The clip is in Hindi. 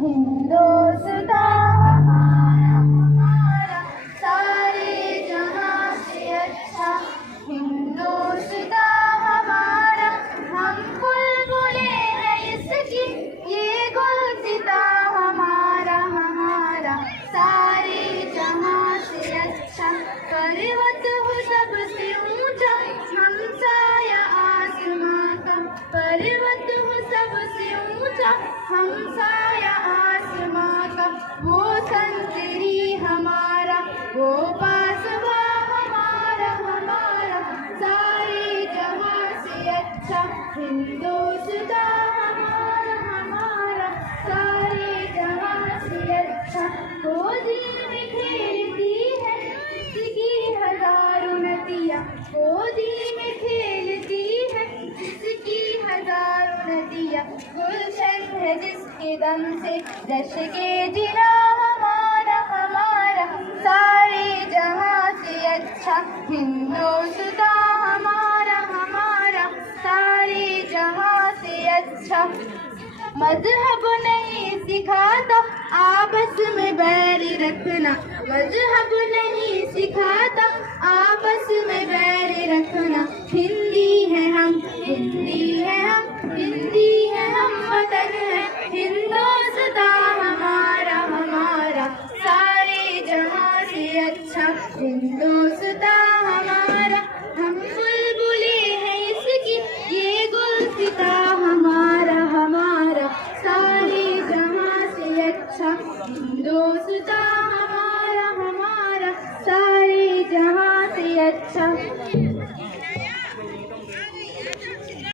हिंदुस्तान हमारा हमारा सारे जहां से अच्छा। हिंदुस्तान हमारा हम बुलबुले हैं इसकी, ये गुलसिता हमारा हमारा सारे जहां से अच्छा। पर्वत हो सबसे ऊंचा हमसाया आसमां का, पर्वत हो सबसे ऊंचा हमसाया आसमां का। वो संतरी हमारा, वो पासवा हमारा हमारा सारे जहां से अच्छा। हिंदुस्तान हमारा हमारा सारे जहां से अच्छा। गोदी में खेलती है जिसकी हजारों नदियाँ, गोदी में खेलती है जिसकी हजारों नदियाँ। गुलशन है जिसके दम से जश के जिला हमारा हमारा सारे जहां से अच्छा। हिंदुस्तान हमारा हमारा सारे जहां से अच्छा। मजहब नहीं सिखाता आपस में बैर रखना, मजहब नहीं सिखाता आपस में बैर रखना। हिंदी है हम, हिंदी है हम, हिंदी